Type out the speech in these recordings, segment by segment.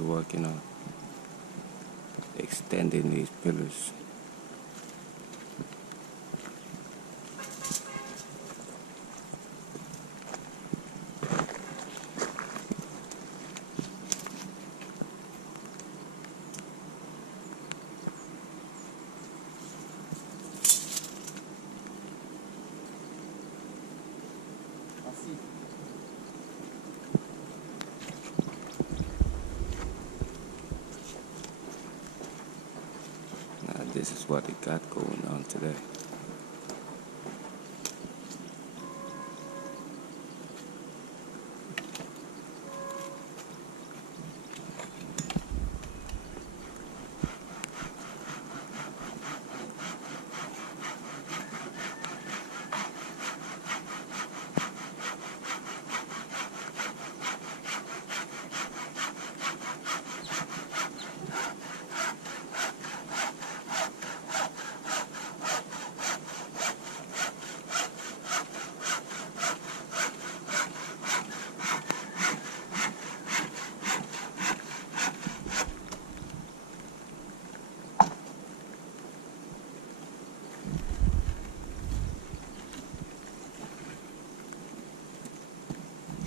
They're working on extending these pillars. Now this is what they got going on today.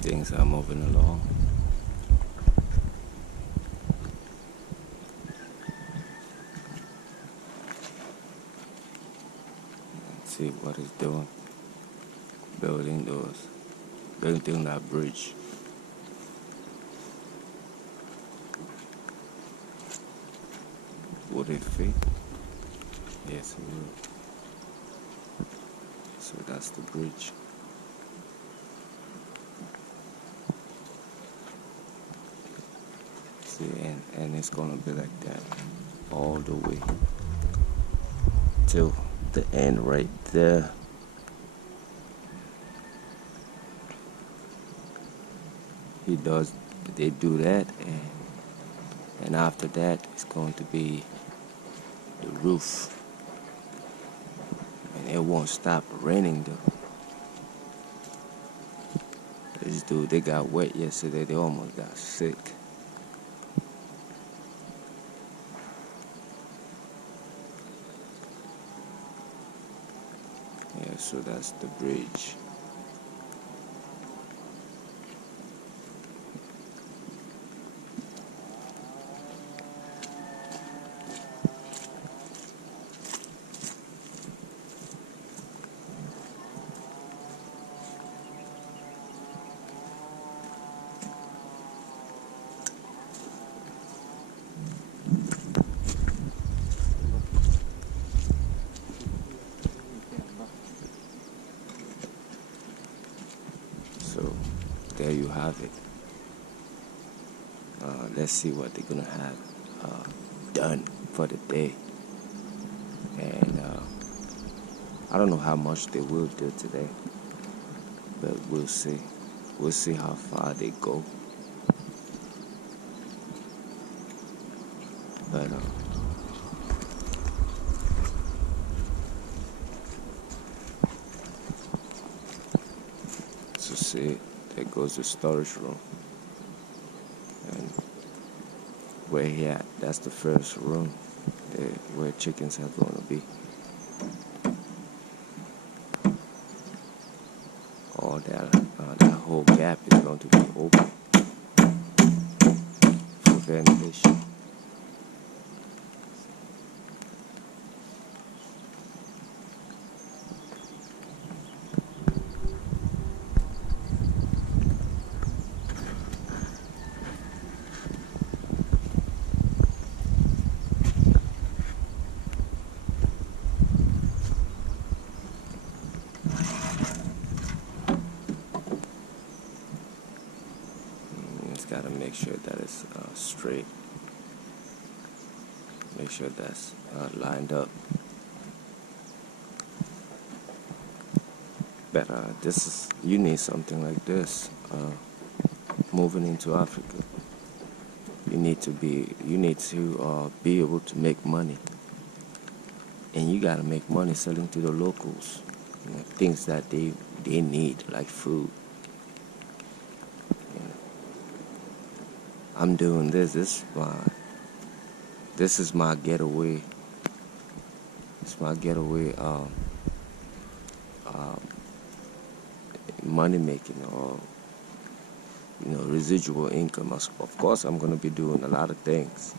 Things are moving along. Let's see what it's doing. Building that bridge. Would it fit? Yes, it will. So that's the bridge. See, and it's gonna be like that all the way till the end right there. They do that, and after that it's going to be the roof, and it won't stop raining though. This dude, they got wet yesterday. They almost got sick. Yeah, so that's the bridge. So there you have it. Let's see what they're gonna have done for the day. And I don't know how much they will do today, but we'll see. We'll see how far they go. But so see, there goes the storage room. And where he at, that's the first room where chickens are going to be. All that whole gap is going to be open for ventilation. Got to make sure that it's straight. Make sure that's lined up. But you need something like this. Moving into Africa, you need to be able to make money, and you got to make money selling to the locals, things that they need, like food. I'm doing this. This is my getaway. It's my getaway money making, or residual income. Of course, I'm going to be doing a lot of things.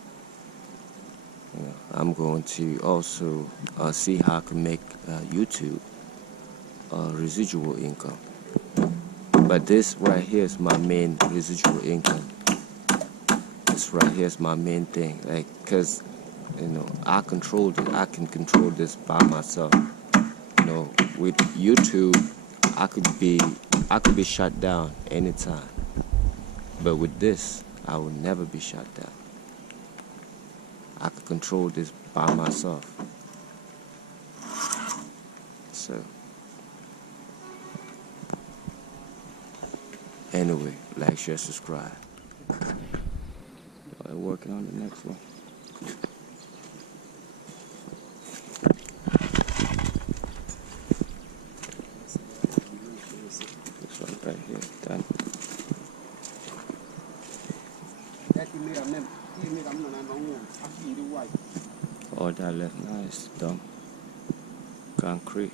I'm going to also see how I can make YouTube residual income. But this right here is my main residual income. This right here is my main thing, like, cause I control it. I can control this by myself. With YouTube, I could be shut down anytime. But with this, I will never be shut down. I can control this by myself. So, anyway, like, share, subscribe. I'm working on the next one. This one right here is done. All that left now is dumb concrete.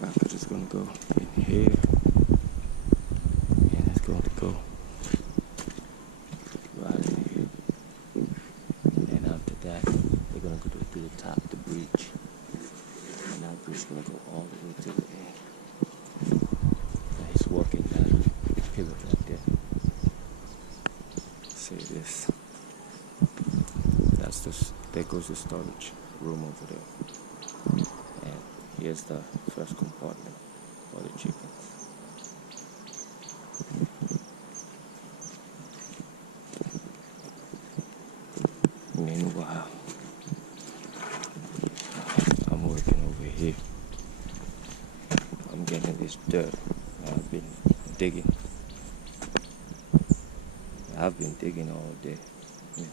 Concrete is going to go in here, and it's going to go right in here. And after that, we're going to go to the top of the bridge. And that bridge is going to go all the way to the end. And he's working that pillar right there. See this? There goes the storage room over there. And here's the first compartment for the chickens. Meanwhile, I'm working over here. I'm getting this dirt. I've been digging. I've been digging all day,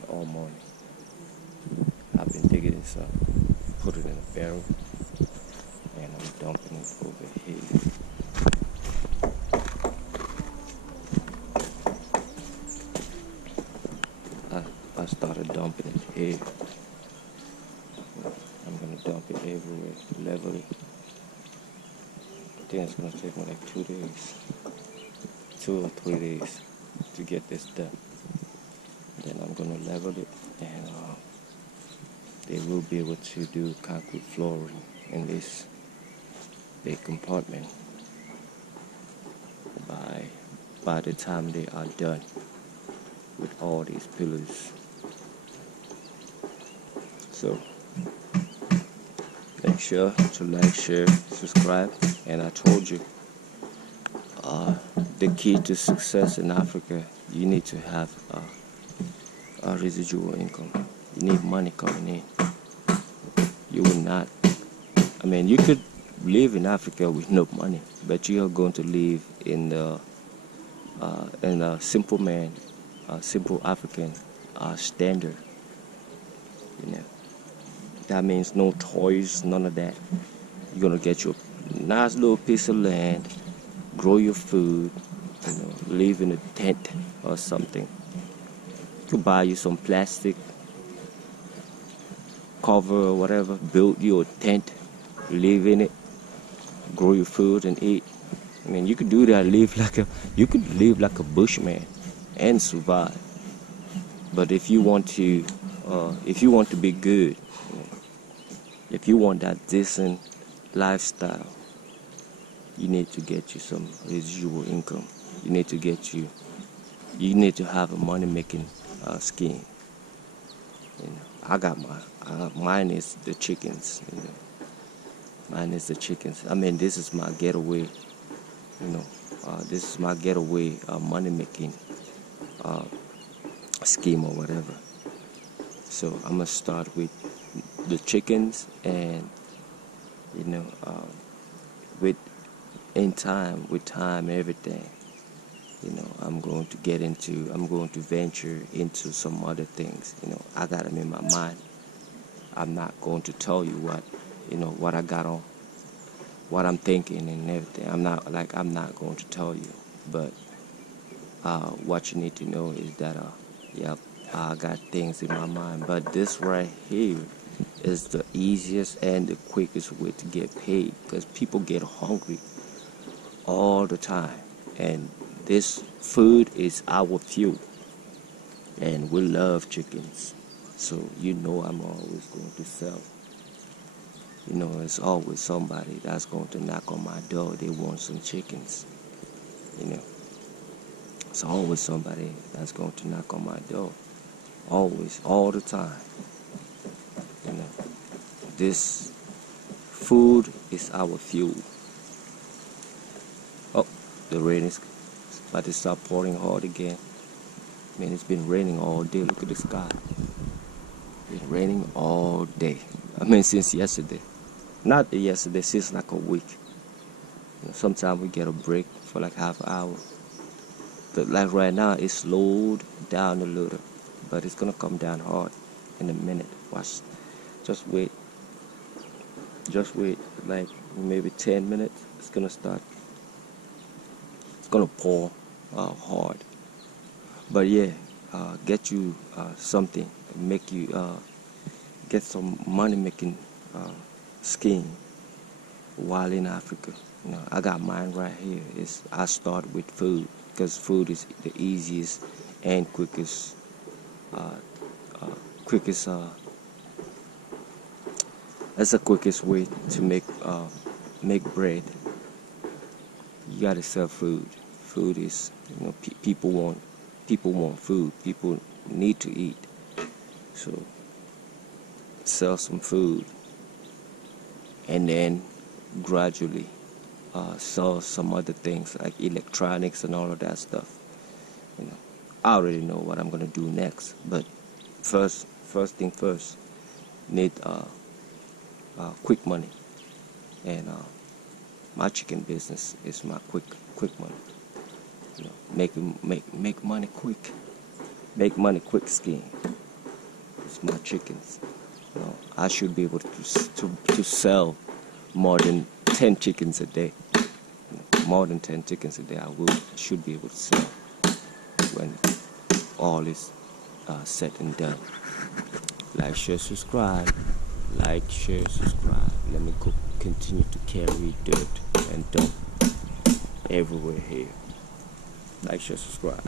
all morning. I've been digging this up, put it in a barrel, and I'm dumping it over here. I started dumping it here. I'm gonna dump it everywhere, level it. I think it's gonna take me like 2 days, 2 or 3 days to get this done. Then I'm gonna level it, and they will be able to do concrete flooring in this big compartment by the time they are done with all these pillars. So make sure to like, share, subscribe. And I told you, the key to success in Africa, you need to have a residual income. You need money coming in. You will not, you could live in Africa with no money, but you are going to live in a simple man, simple African standard. That means no toys, none of that. You're gonna get your nice little piece of land, grow your food, live in a tent or something. You could buy you some plastic cover or whatever, build your tent, live in it, grow your food and eat. You could do that, you could live like a bushman and survive. But if you want to be good, if you want that decent lifestyle, you need to get you some residual income. You need to have a money-making scheme. I got mine is the chickens. Mine is the chickens. This is my getaway. This is my getaway money-making scheme or whatever. So I'm gonna start with the chickens, and with time, everything. I'm going to venture into some other things. I got them in my mind. I'm not going to tell you what I got on. what I'm thinking and everything. I'm not going to tell you, but what you need to know is that yep, I got things in my mind. But this right here is the easiest and the quickest way to get paid, because people get hungry all the time, and this food is our fuel, and we love chickens. So I'm always going to sell. It's always somebody that's going to knock on my door. They want some chickens. It's always somebody that's going to knock on my door. Always, all the time. This food is our fuel. Oh, the rain is about to start pouring hard again. Man, it's been raining all day. Look at the sky. It's been raining all day. Since yesterday. Not yesterday, since like a week. Sometimes we get a break for like half an hour. But like right now, it's slowed down a little. But it's going to come down hard in a minute. Watch. Just wait. Like maybe 10 minutes. It's going to start. It's going to pour hard. But yeah, get you something. Make you get some money making scheme while in Africa. I got mine right here. I start with food, because food is the easiest and quickest. That's the quickest way to make bread. You gotta sell food. Food is, people want food. People need to eat. So sell some food, and then gradually sell some other things like electronics and all of that stuff. I already know what I'm gonna do next, but first thing first, need quick money, and my chicken business is my quick money. Make money quick, make money quick scheme. It's my chickens. I should be able to sell more than 10 chickens a day. More than 10 chickens a day, I should be able to sell when all is said and done. Like, share, subscribe. Like, share, subscribe. Let me go continue to carry dirt and dump everywhere here. Like, share, subscribe.